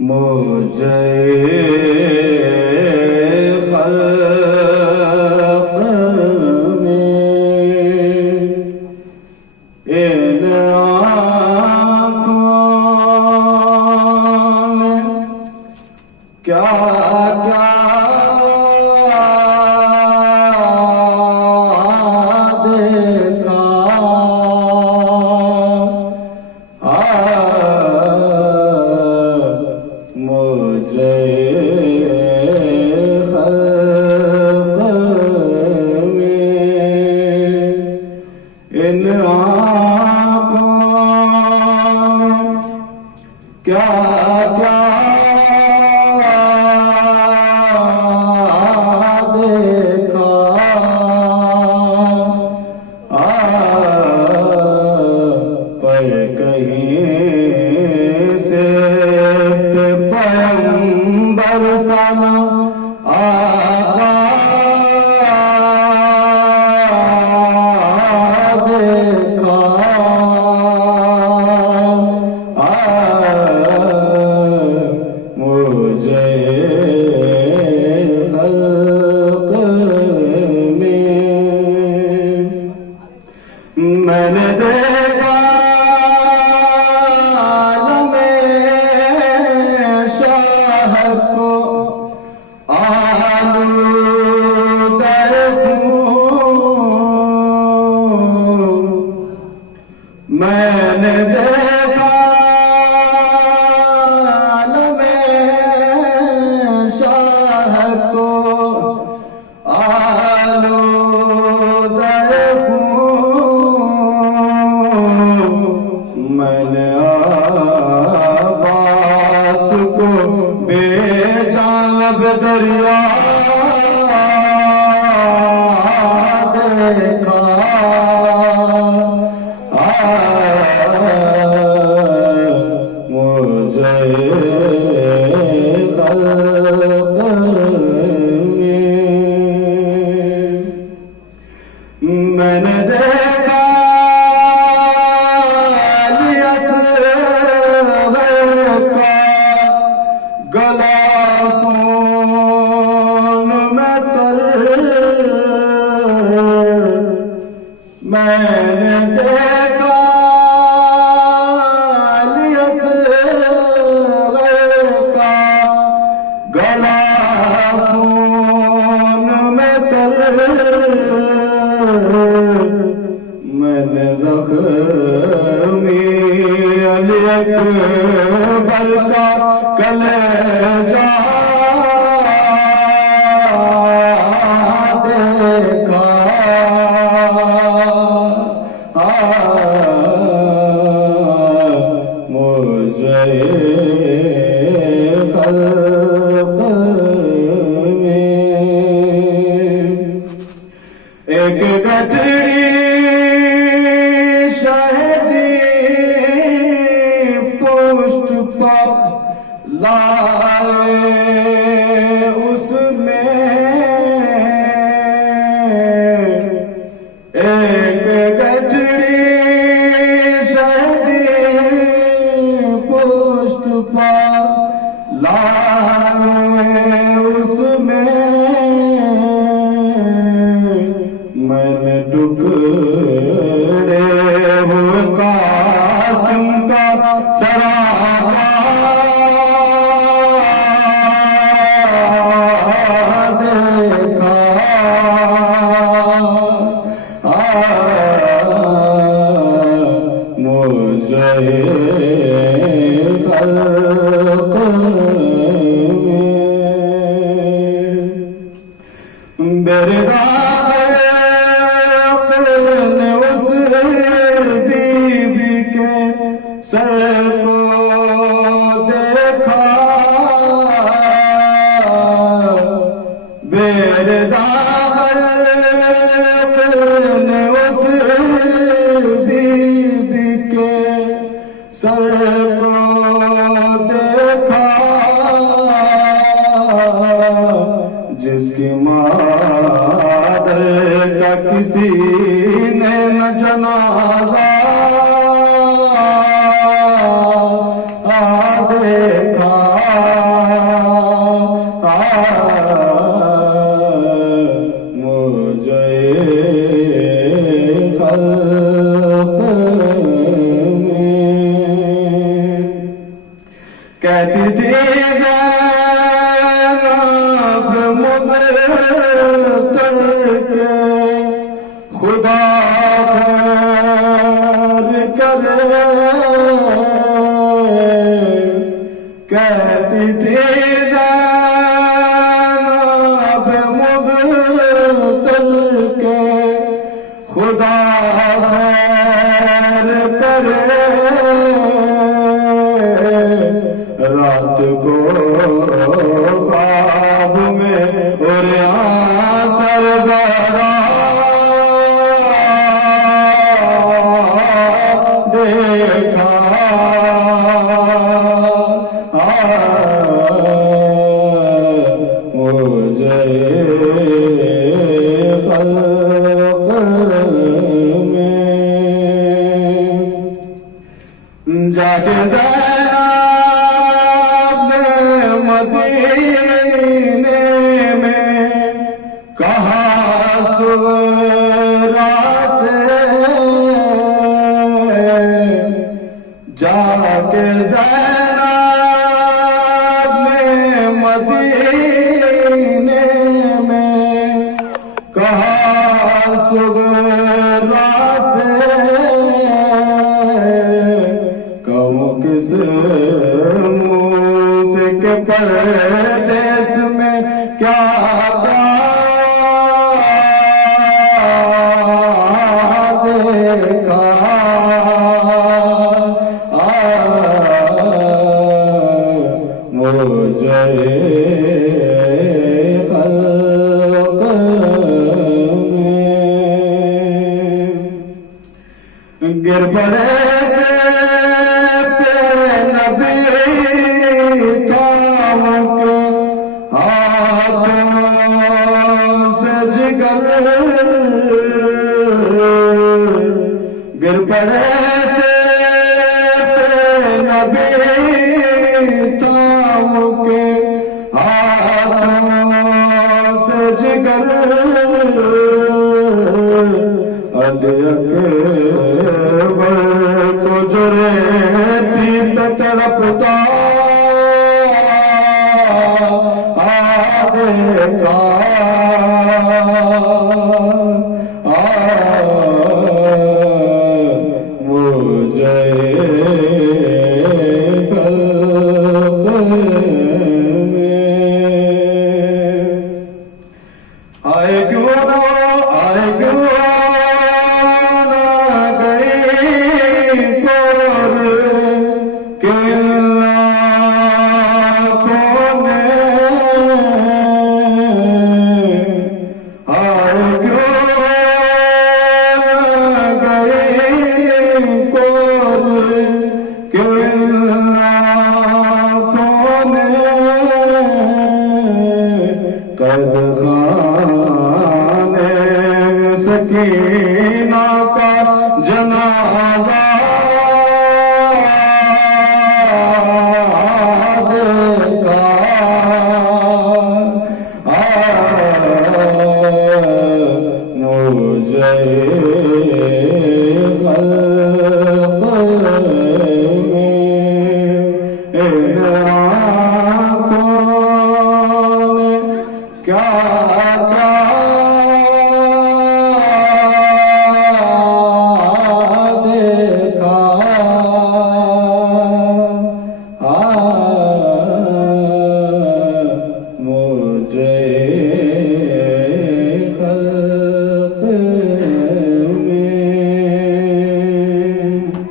مجھے خلق میں ان آنکھوں میں کیا کیا دیکھا مجھے خلق میں ان آنکھوں میں کیا کیا دیکھا پر کہیں سے پیغمبر سنا آقا دیکھا مجھے خلق میں نے دیکھا کو آلودہ خون میں نے دیکھا عالم شاہ کو آلودہ خون میں نے عباس کو لب دریا دیکھا مجھے خلق میں نے دیکھا گلا میں نے دیکھا اصغر کا گلا خون میں تر میں نے زخمی علی اکبر کا کلیجہ دیکھا مجھے خلق میں ایک گٹھڑی شہدی پشت پر لائے اس میں ایک گٹھڑی شہدی پشت پر لائے اس میں نے ٹکڑے ہوئے قاسم کا سراپا دیکھا مجھے خلق میں بردار نے اس بی بی کے سر کو دیکھا بردار نے اس بی بی کے سر کو دیکھا کہتی تھی زینب مبتر کے خدا خیر کرے، کہتی تھی زینب مبتر کے خدا خیر کرے، رات کو خواب میں عریاں سربراہ دیکھا، مجھے خلق میں جا کے مدینے میں کہا سغرا سے، جا کے زینب نے مدینے میں کہا سغرا سے، کہوں کس کے پردیس میں کیا دیکھا، مجھے خلق میں گر پڑے نبی گر پڑے سے نبی تام کے ہاتھوں سے جگر، علی اکبر کو جو ریتی پہ تڑپتا دیکھا، مجھے خلق میں آئے کیوں نہ گئی کور کن لاکھوں نے، آئے کیوں نہ گئی کور کن لاکھوں نے، قید خانے میں سکینہ